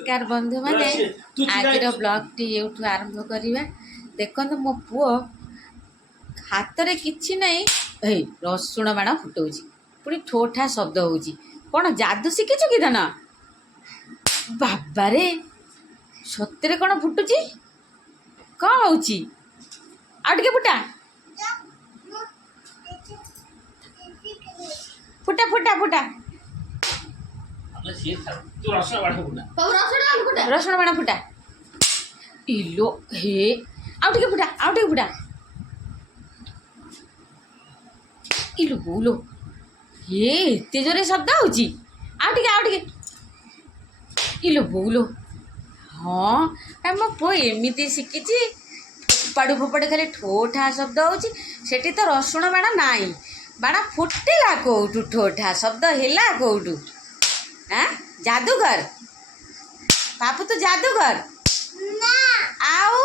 नमस्कार बंधु मैंने आज ब्लॉग टी एठू आरंभ करवा। देखो मो पुओ हाथ में किसी नहीं रसुण बाण फुटाऊ पुणी ठोठा शब्द होची कौन जादू शिखिचु कि धन बाबारे सतरे कौन फुटुची कौन होची आउटे फुटा फुटा फुटा फुटा रसुण बाण फुटा इलो हे आउटे फुटा आउटे फुटा इलो बोलो ये एते जोरे शब्द होची आउटे इलो बोलो हाँ मो पु एमती शिखी फोपाड़ू फोपाड़ू खाली ठोठा शब्द होची सेठी तो रसुण बाण नाई बाण फुटिला कोठू ठोठा शब्द हैला कोठू हाँ जादूगर पापू तो जादूगर ना आओ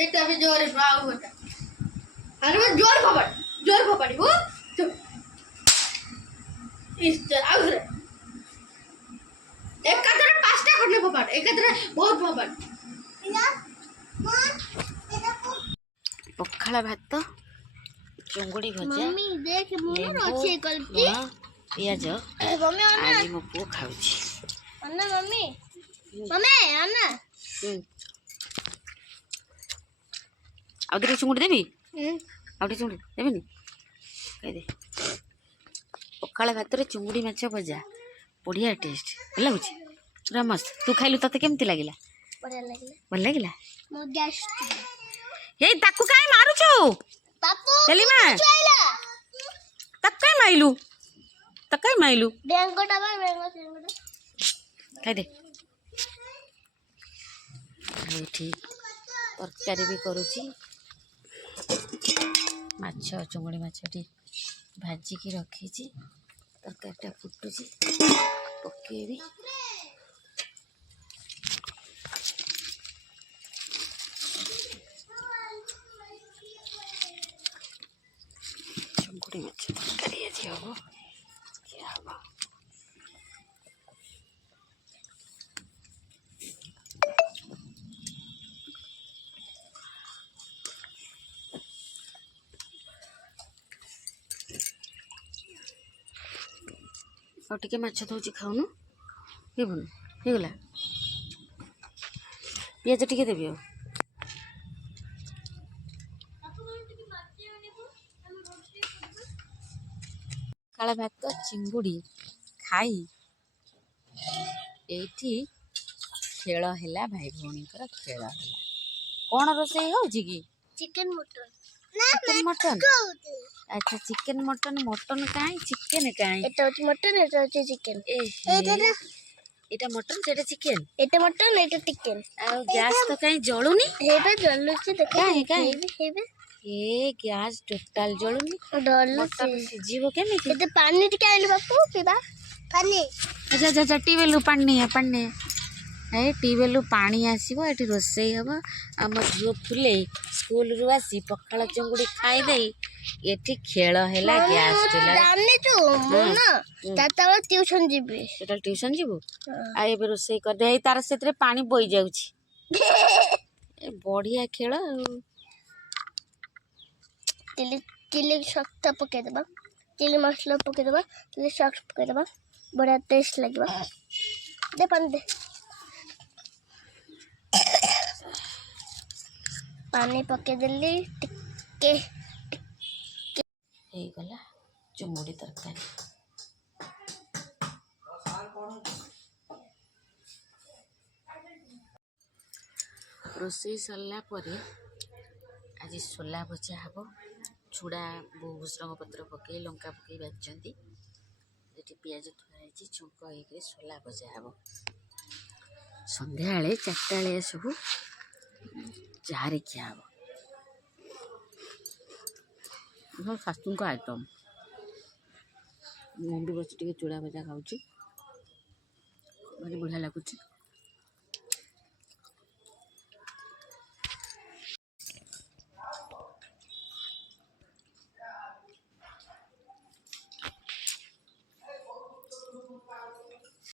एक अभी जोर भाव होता अरे मैं जोर फोपड़ी वो इस तरह आउरे एक का तरह पांचटा खटने फोपड़ एक का तरह बहुत फोपड़ पखाला भात चुंगुड़ी भजा मम्मी देख मोर अच्छे कलती पियाज मम्मी आज मो पु खाउची अन्ना मम्मी मम्मी अन्ना आउ टे चुंगुड़ी देवी आउ टे चुंगुड़ी देविनी कह दे पखाला भात रे चुंगुड़ी माछ भजा बढ़िया टेस्ट लगुच पूरा मस्त तू खाइलु तते केमती लागिला बढ़िया लागिला मो गैस हे ताकू काई मारुछु पापू चली मा तक्काई माइलु बेंगोटा बा बेंगोटा खाइ दे ठीक तरकारी भी करुची माछ चुंगुड़ी माछटी भाजिकी रखी तरकारीटा फुटुची पकेबी चुंगुड़ी माछ तरकारी आज हम क्या हम और टिके माछ दौची खाऊनु हेबुन हेगला पियाज टिके देबी काला भात चिंगुड़ी खाई एठी खेल हैला भाई भौणी खेल हैला कौन रोसई होची कि चिकन मटन अच्छा चिकन मटन काई चिकन काई एटा होची मटन एटा होची चिकन एटा मटन सेटा चिकन एटा मटन एटा चिकन आ गैस तो काई जळुनी हेबे जळुची देखा काई हेबे ए गैस टोटल जळुनी मटन सिजीबो केमिति एते पानी टिके आइल बापू पीबा पानी अच्छा टीवेलु पानी है टीवेलु पानी आसीबो एटी रोसई हबो आम झियो फुले स्कूल रु आसी पखाला चंगुड़ी खाई देई एटी खेल हैला गैस चला जाने तू मोना ताता ट्यूशन जीबे सेटा ट्यूशन जीबो आ एबे रोसई कर दे तार सेतरे पानी बोई जाउची ए बढ़िया खेल चिली सॉस पके देबा चिली मसाला पके देबा चिली सॉस पके देबा बड़ा टेस्ट लगबा दे पानी दे पानी पके देली टिके हे गला चुंगुड़ी तरकारी रोसई सरला परे ଆଜି ସୋଲା ଭଜା ହେବ। ଚୁଡ଼ା ଭୃସଙ୍ଗ ପତ୍ର ପକାଇ ଲଙ୍କା ପକାଇ ଭାଜିଛନ୍ତି। ଏଠି ପିଆଜ ଥୁଆ ହେଇଛି, ଛୁଙ୍କ ହେଇକରି ସୋଲା ଭଜା ହେବ। ସନ୍ଧ୍ୟାବେଳେ 4ଟା ବେଳିଆ ସବୁ ଚାହାରେ ଖିଆ ହେବ। ମୋ ଶାଶୁଙ୍କ ଆଇଟମ୍। ମୁଁ ବି ବସି ଟିକେ ଚୁଡ଼ା ଭଜା ଖାଉଛି, ଭାରି ବଢ଼ିଆ ଲାଗୁଛି।